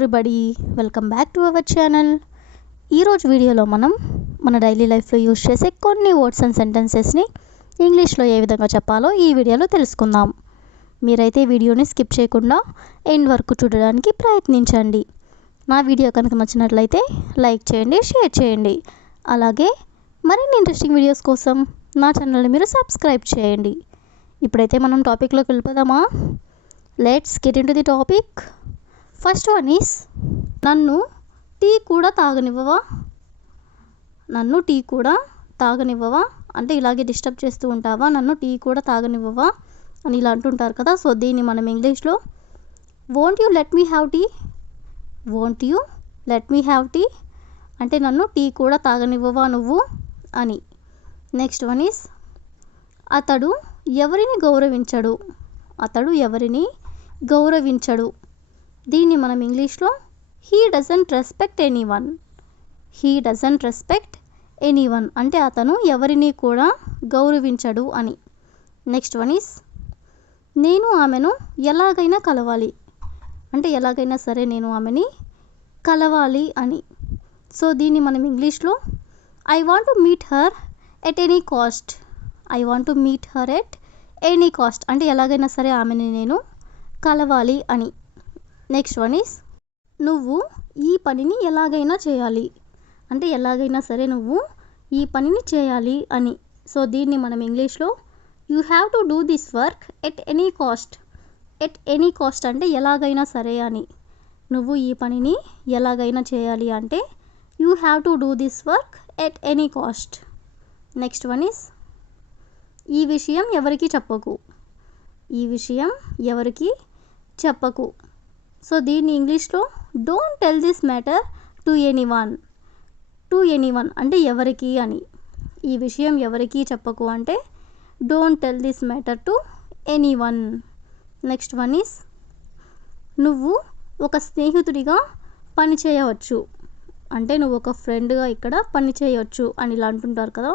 Everybody, welcome back to our channel. ఈరోజు వీడియోలో మనం మన డైలీ లైఫ్లో యూజ్ చేసే కొన్ని వర్డ్స్ అండ్ సెంటెన్సెస్ని ఇంగ్లీష్లో ఏ విధంగా చెప్పాలో ఈ వీడియోలో తెలుసుకుందాం. మీరైతే వీడియోని స్కిప్ చేయకుండా ఎండ్ వరకు చూడడానికి ప్రయత్నించండి. నా వీడియో కనుక నచ్చినట్లయితే లైక్ చేయండి, షేర్ చేయండి. అలాగే మరిన్ని ఇంట్రెస్టింగ్ వీడియోస్ కోసం నా ఛానల్ని మీరు సబ్స్క్రైబ్ చేయండి. ఇప్పుడైతే మనం టాపిక్లోకి వెళ్ళిపోదామా? Let's get in to the topic. First one is నన్ను టీ కూడా తాగనివ్వవా. నన్ను టీ కూడా తాగనివ్వవా అంటే ఇలాగే డిస్టర్బ్ చేస్తూ ఉంటావా, నన్ను టీ కూడా తాగనివ్వవా అని ఇలా అంటుంటారు కదా. సో దీన్ని మనం ఇంగ్లీష్లో won't you let me have tea, won't you let me have tea అంటే నన్ను టీ కూడా తాగనివ్వవా నువ్వు అని. నెక్స్ట్ వన్ ఈస్ అతడు ఎవరిని గౌరవించడు. అతడు ఎవరిని గౌరవించడు. దీన్ని మనం ఇంగ్లీష్లో he doesn't respect anyone. He doesn't respect anyone అంటే అతను ఎవరిని కూడా గౌరవించడు అని. నెక్స్ట్ వన్ ఈస్ నేను ఆమెను ఎలాగైనా కలవాలి అంటే ఎలాగైనా సరే నేను ఆమెని కలవాలి అని. సో దీన్ని మనం ఇంగ్లీష్లో I want to meet her at any cost. I want to meet her at any cost అంటే ఎలాగైనా సరే ఆమెని నేను కలవాలి అని. నెక్స్ట్ వన్ ఈస్ నువ్వు ఈ పనిని ఎలాగైనా చేయాలి అంటే ఎలాగైనా సరే నువ్వు ఈ పనిని చేయాలి అని. సో దీన్ని మనం ఇంగ్లీష్లో you have to do this work at any cost. At any cost అంటే ఎలాగైనా సరే అని. నువ్వు ఈ పనిని ఎలాగైనా చేయాలి అంటే you have to do this work at any cost. Next one is ఈ విషయం ఎవరికి చెప్పకు. ఈ విషయం ఎవరికి చెప్పకు. సో దీన్ని ఇంగ్లీష్లో don't tell this matter to anyone. To anyone అంటే ఎవరికి అని. ఈ విషయం ఎవరికి చెప్పకు అంటే don't tell this matter to anyone. Next one is నువ్వు ఒక స్నేహితుడిగా పని చేయవచ్చు అంటే నువ్వు ఒక ఫ్రెండ్గా ఇక్కడ పని చేయవచ్చు అని ఇలా అంటుంటారు కదా.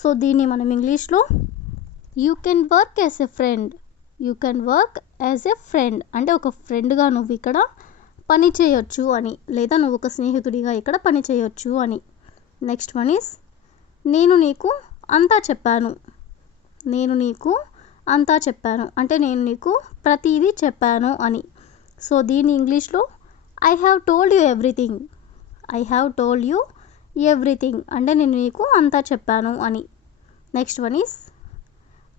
సో దీన్ని మనం ఇంగ్లీష్లో you can work as a friend. You can work as a friend అంటే ఒక ఫ్రెండ్గా నువ్వు ఇక్కడ పని చేయొచ్చు అని, లేదా నువ్వు ఒక స్నేహితుడిగా ఇక్కడ పని చేయొచ్చు అని. నెక్స్ట్ వన్ ఈస్ నేను నీకు అంతా చెప్పాను. నేను నీకు అంతా చెప్పాను అంటే నేను నీకు ప్రతిదీ చెప్పాను అని. సో దీన్ని ఇంగ్లీష్లో I have told you everything. I have told you everything అంటే నేను నీకు అంతా చెప్పాను అని. నెక్స్ట్ వన్ ఈస్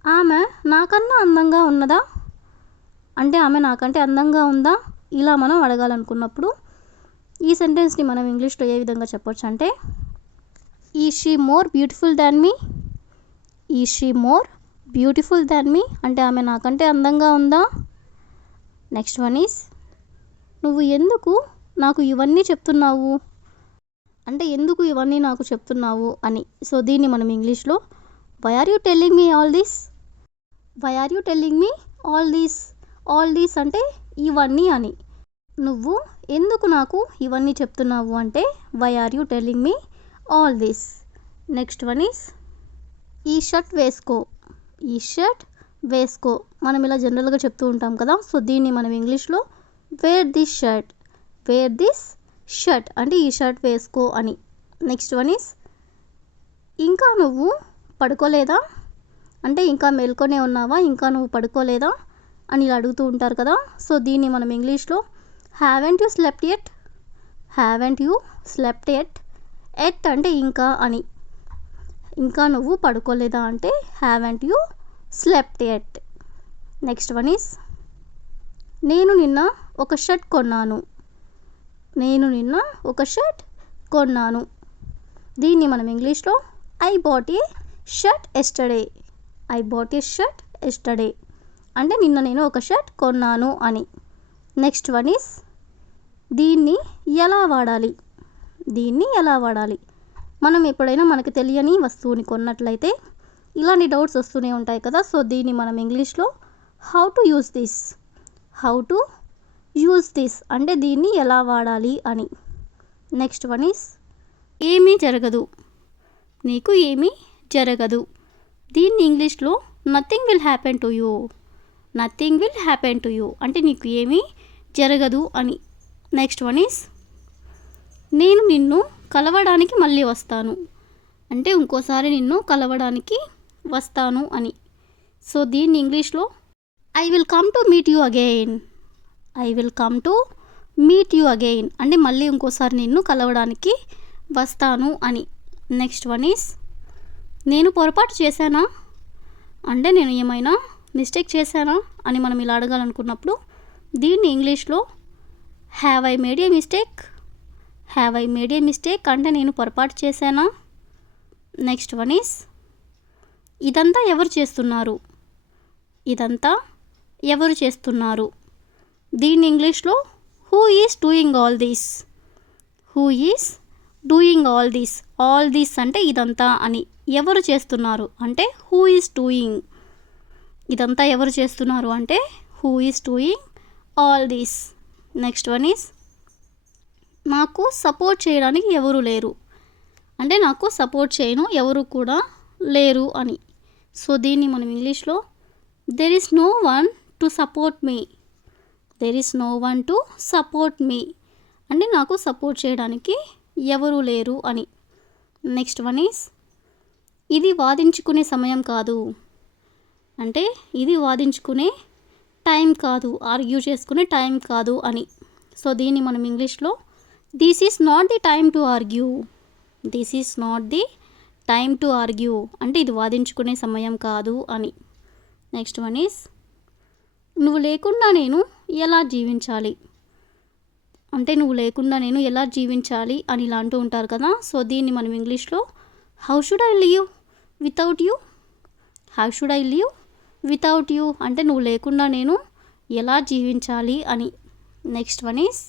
ఆమె నాకన్నా అందంగా ఉన్నదా అంటే ఆమె నాకంటే అందంగా ఉందా ఇలా మనం అడగాలనుకున్నప్పుడు ఈ సెంటెన్స్ని మనం ఇంగ్లీష్లో ఏ విధంగా చెప్పొచ్చు అంటే is she more beautiful than me. Is she more beautiful than me అంటే ఆమె నాకంటే అందంగా ఉందా. నెక్స్ట్ వన్ ఈస్ నువ్వు ఎందుకు నాకు ఇవన్నీ చెప్తున్నావు అంటే ఎందుకు ఇవన్నీ నాకు చెప్తున్నావు అని. సో దీన్ని మనం ఇంగ్లీష్లో why are you telling me all this. Why are you telling me all these. All these అంటే ఇవన్నీ అని. నువ్వు ఎందుకు నాకు ఇవన్నీ చెప్తున్నావు అంటే why are you telling me all these. Next one is ఈ షర్ట్ వేసుకో. ఈ షర్ట్ వేసుకో మనం ఇలా జనరల్గా చెప్తూ ఉంటాం కదా. సో దీన్ని మనం ఇంగ్లీష్లో wear this shirt. Wear this shirt అంటే ఈ షర్ట్ వేసుకో అని. నెక్స్ట్ వన్ ఈస్ ఇంకా నువ్వు పడుకోలేదా అంటే ఇంకా మేల్కొనే ఉన్నావా, ఇంకా నువ్వు పడుకోలేదా అని ఇలా అడుగుతూ ఉంటారు కదా. సో దీన్ని మనం ఇంగ్లీష్లో haven't you slept at. Haven't you slept at. At అంటే ఇంకా అని. ఇంకా నువ్వు పడుకోలేదా అంటే haven't you slept at. Next one is నేను నిన్న ఒక షర్ట్ కొన్నాను. నేను నిన్న ఒక షర్ట్ కొన్నాను. దీన్ని మనం ఇంగ్లీష్లో I bought a shirt yesterday. I bought a shirt yesterday అంటే నిన్న నేను ఒక షర్ట్ కొన్నాను అని. నెక్స్ట్ వన్ ఈస్ దీన్ని ఎలా వాడాలి. దీన్ని ఎలా వాడాలి మనం ఎప్పుడైనా మనకు తెలియని వస్తువుని కొన్నట్లయితే ఇలాంటి డౌట్స్ వస్తూనే ఉంటాయి కదా. సో దీన్ని మనం ఇంగ్లీష్లో how to use this. How to use this అంటే దీన్ని ఎలా వాడాలి అని. నెక్స్ట్ వన్ ఈస్ ఏమీ జరగదు. నీకు ఏమీ జరగదు. దీన్ని ఇంగ్లీష్లో nothing will happen to you. Nothing will happen to you అంటే నీకు ఏమీ జరగదు అని. నెక్స్ట్ వన్ ఈస్ నేను నిన్ను కలవడానికి మళ్ళీ వస్తాను, అంటే ఇంకోసారి నిన్ను కలవడానికి వస్తాను అని. సో దీన్ని ఇంగ్లీష్లో I will come to meet you again. I will come to meet you again అంటే మళ్ళీ ఇంకోసారి నిన్ను కలవడానికి వస్తాను అని. నెక్స్ట్ వన్ ఈస్ నేను పొరపాటు చేశానా, అంటే నేను ఏమైనా మిస్టేక్ చేశానా అని మనం ఇలా అడగాలనుకున్నప్పుడు దీన్ని ఇంగ్లీష్లో have I made A mistake. Have I made A mistake అంటే నేను పొరపాటు చేశానా. నెక్స్ట్ వన్ ఈస్ ఇదంతా ఎవరు చేస్తున్నారు. ఇదంతా ఎవరు చేస్తున్నారు దీన్ని ఇంగ్లీష్లో who is doing all these. Who is doing all these. All these అంటే ఇదంతా అని. ఎవరు చేస్తున్నారు అంటే హూ ఈస్ డూయింగ్. ఇదంతా ఎవరు చేస్తున్నారు అంటే who is doing all these. Next one is నాకు సపోర్ట్ చేయడానికి ఎవరు లేరు, అంటే నాకు సపోర్ట్ చేయను ఎవరు కూడా లేరు అని. సో దీన్ని మనం ఇంగ్లీష్లో there is no one to support me. There is no one to support me అంటే నాకు సపోర్ట్ చేయడానికి ఎవరు లేరు అని. నెక్స్ట్ వన్ ఈస్ ఇది వాదించుకునే సమయం కాదు, అంటే ఇది వాదించుకునే టైం కాదు, ఆర్గ్యూ చేసుకునే టైం కాదు అని. సో దీన్ని మనం ఇంగ్లీష్లో this is not the time to argue. This is not the time to argue అంటే ఇది వాదించుకునే సమయం కాదు అని. నెక్స్ట్ వన్ ఈస్ నువ్వు లేకుండా నేను ఎలా జీవించాలి, అంటే నువ్వు లేకుండా నేను ఎలా జీవించాలి అని ఇలా అంటూ ఉంటారు కదా. సో దీన్ని మనం ఇంగ్లీష్లో how should I live without you. How should I live without you అంటే నువ్వు లేకుండా నేను ఎలా జీవించాలి అని. నెక్స్ట్ వన్ ఈస్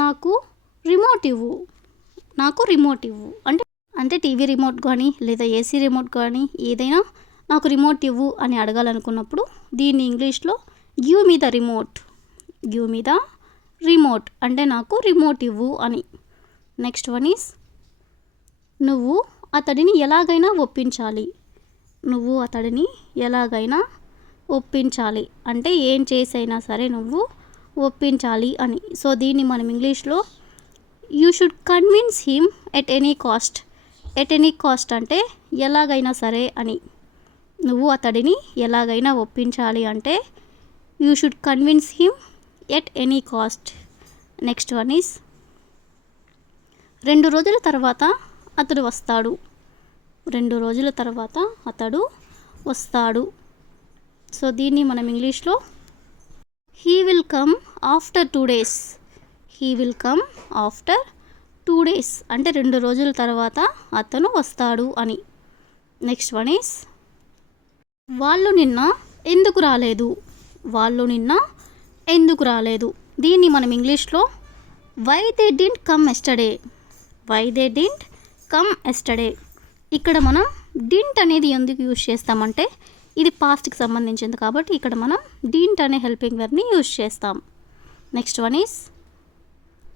నాకు రిమోట్ ఇవ్వు. నాకు రిమోట్ ఇవ్వు అంటే అంటే టీవీ రిమోట్ కానీ లేదా ఏసీ రిమోట్ కానీ ఏదైనా నాకు రిమోట్ ఇవ్వు అని అడగాలనుకున్నప్పుడు దీన్ని ఇంగ్లీష్లో give me the remote. Give me the remote అంటే నాకు రిమోట్ ఇవ్వు అని. నెక్స్ట్ వన్ ఈస్ నువ్వు అతడిని ఎలాగైనా ఒప్పించాలి. నువ్వు అతడిని ఎలాగైనా ఒప్పించాలి అంటే ఏం చేసైనా సరే నువ్వు ఒప్పించాలి అని. సో దీన్ని మనం ఇంగ్లీష్లో you should convince him at any cost. At any cost అంటే ఎలాగైనా సరే అని. నువ్వు అతడిని ఎలాగైనా ఒప్పించాలి అంటే you should convince him at any cost. Next one is 2 రోజుల తర్వాత అతడు వస్తాడు. 2 రోజుల తర్వాత అతడు వస్తాడు. సో దీన్ని మనం ఇంగ్లీష్లో he will come after 2 days. He will come after 2 days అంటే 2 రోజుల తర్వాత అతను వస్తాడు అని. నెక్స్ట్ వన్ ఈస్ వాళ్ళు నిన్న ఎందుకు రాలేదు. వాళ్ళు నిన్న ఎందుకు రాలేదు దీన్ని మనం ఇంగ్లీష్లో why they didn't come yesterday. Why they didn't come yesterday. ఇక్కడ మనం డింట్ అనేది ఎందుకు యూజ్ చేస్తామంటే ఇది పాస్ట్కి సంబంధించింది కాబట్టి ఇక్కడ మనం డింట్ అనే హెల్పింగ్ వర్బ్ని యూజ్ చేస్తాం. నెక్స్ట్ వన్ ఈస్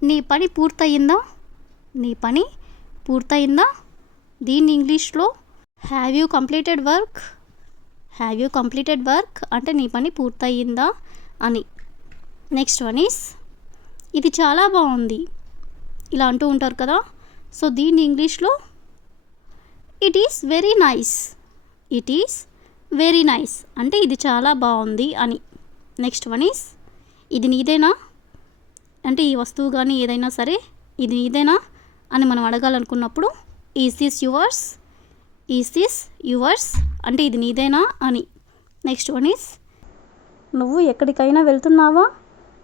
నీ పని పూర్తయిందా. నీ పని పూర్తయిందా దీన్ని ఇంగ్లీష్లో have you completed work. Have you completed work అంటే నీ పని పూర్తయిందా అని. నెక్స్ట్ వన్ ఈస్ ఇది చాలా బాగుంది ఇలా అంటూ ఉంటారు కదా. సో దీన్ని ఇంగ్లీష్లో it is very nice. It is very nice అంటే ఇది చాలా బాగుంది అని. నెక్స్ట్ వన్ ఈస్ ఇది నీదేనా అంటే ఈ వస్తువు కానీ ఏదైనా సరే ఇది నీదేనా అని మనం అడగాలనుకున్నప్పుడు is this yours. Is this yours అంటే ఇది నీదేనా అని. నెక్స్ట్ వన్ ఈస్ నువ్వు ఎక్కడికైనా వెళ్తున్నావా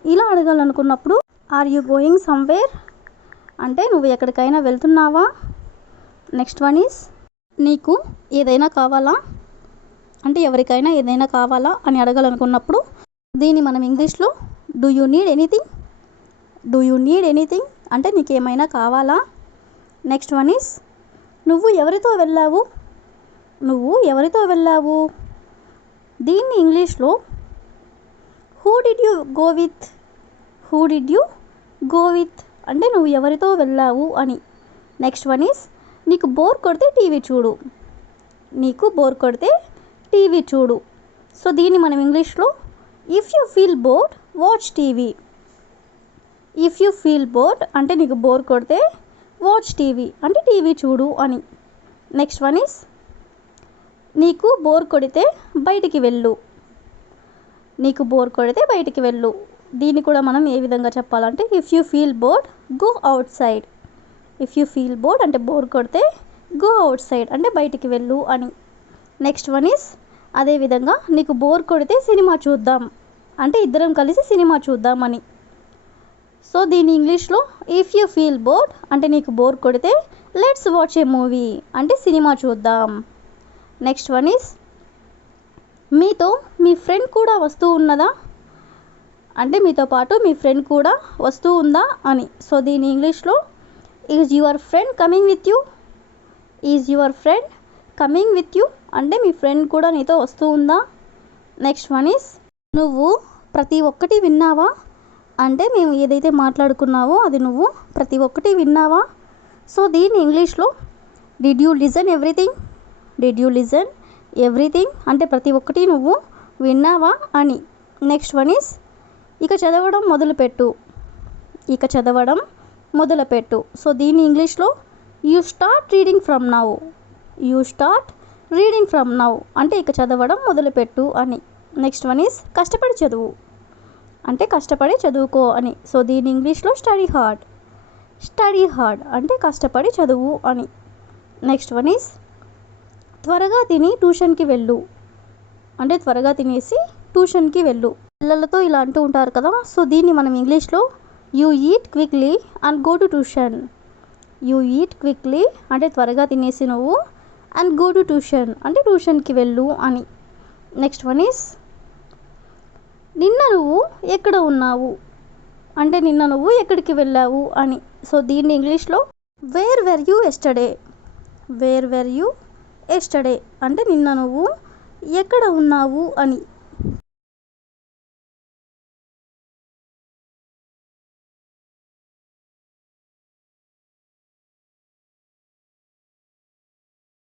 ఇలా అడగాలనుకున్నప్పుడు ఆర్ యూ గోయింగ్ సమ్వేర్ అంటే నువ్వు ఎక్కడికైనా వెళ్తున్నావా. నెక్స్ట్ వన్ ఈస్ నీకు ఏదైనా కావాలా అంటే ఎవరికైనా ఏదైనా కావాలా అని అడగాలనుకున్నప్పుడు దీన్ని మనం ఇంగ్లీష్లో do you need anything. Do you need anything అంటే నీకు ఏమైనా కావాలా. నెక్స్ట్ వన్ ఈస్ నువ్వు ఎవరితో వెళ్ళావు. నువ్వు ఎవరితో వెళ్ళావు దీన్ని ఇంగ్లీష్లో who did you go with. Who did you go with అంటే నువ్వు ఎవరితో వెళ్ళావు అని. నెక్స్ట్ వన్ ఈస్ నీకు బోర్ కొడితే టీవీ చూడు. నీకు బోర్ కొడితే టీవీ చూడు. సో దీన్ని మనం ఇంగ్లీష్లో if you feel bored watch TV. If you feel bored అంటే నీకు బోర్ కొడితే వాచ్ టీవీ అంటే టీవీ చూడు అని. నెక్స్ట్ వన్ ఈస్ నీకు బోర్ కొడితే బయటికి వెళ్ళు. నీకు బోర్ కొడితే బయటికి వెళ్ళు. దీన్ని కూడా మనం ఏ విధంగా చెప్పాలంటే if you feel bored go out side. If you feel bored అంటే బోర్ కొడితే గో అవుట్ సైడ్ అంటే బయటికి వెళ్ళు అని. నెక్స్ట్ వన్ ఈస్ అదేవిధంగా నీకు బోర్ కొడితే సినిమా చూద్దాం అంటే ఇద్దరం కలిసి సినిమా చూద్దాం అని. సో దీని ఇంగ్లీష్లో ఇఫ్ యూ ఫీల్ బోర్డ్ అంటే నీకు బోర్ కొడితే లెట్స్ వాచ్ ఏ మూవీ అంటే సినిమా చూద్దాం. నెక్స్ట్ వన్ ఈస్ మీతో మీ ఫ్రెండ్ కూడా వస్తూ ఉన్నదా అంటే మీతో పాటు మీ ఫ్రెండ్ కూడా వస్తూ ఉందా అని. సో దీని ఇంగ్లీష్లో is your friend coming with you. Is your friend coming with you అంటే మీ ఫ్రెండ్ కూడా నీతో వస్తూ ఉందా. నెక్స్ట్ వన్ ఈస్ నువ్వు ప్రతి ఒక్కటి విన్నావా అంటే మేము ఏదైతే మాట్లాడుకున్నావో అది నువ్వు ప్రతి ఒక్కటి విన్నావా. సో దీని ఇంగ్లీష్లో did you listen everything. Did you listen everything అంటే ప్రతి ఒక్కటి నువ్వు విన్నావా అని. నెక్స్ట్ వన్ ఈస్ ఇక చదవడం మొదలుపెట్టు. ఇక చదవడం మొదలుపెట్టు. సో దీని ఇంగ్లీష్లో you start reading from now. You start reading from now అంటే ఇక చదవడం మొదలుపెట్టు అని. నెక్స్ట్ వన్ ఈస్ కష్టపడి చదువు అంటే కష్టపడి చదువుకో అని. సో దీని ఇంగ్లీష్లో స్టడీ హార్డ్. స్టడీ హార్డ్ అంటే కష్టపడి చదువు అని. నెక్స్ట్ వన్ ఈస్ త్వరగా తిని ట్యూషన్కి వెళ్ళు అంటే త్వరగా తినేసి ట్యూషన్కి వెళ్ళు. పిల్లలతో ఇలా అంటూ ఉంటారు కదా. సో దీన్ని మనం ఇంగ్లీష్లో you eat quickly and go to tuition. You eat quickly అంటే త్వరగా తినేసి నువ్వు అండ్ గో టు ట్యూషన్ అంటే ట్యూషన్కి వెళ్ళు అని. నెక్స్ట్ వన్ ఈస్ నిన్న నువ్వు ఎక్కడ ఉన్నావు అంటే నిన్న నువ్వు ఎక్కడికి వెళ్ళావు అని. సో దీన్ని ఇంగ్లీష్లో where were you yesterday. Where were you yesterday అంటే నిన్న నువ్వు ఎక్కడ ఉన్నావు అని.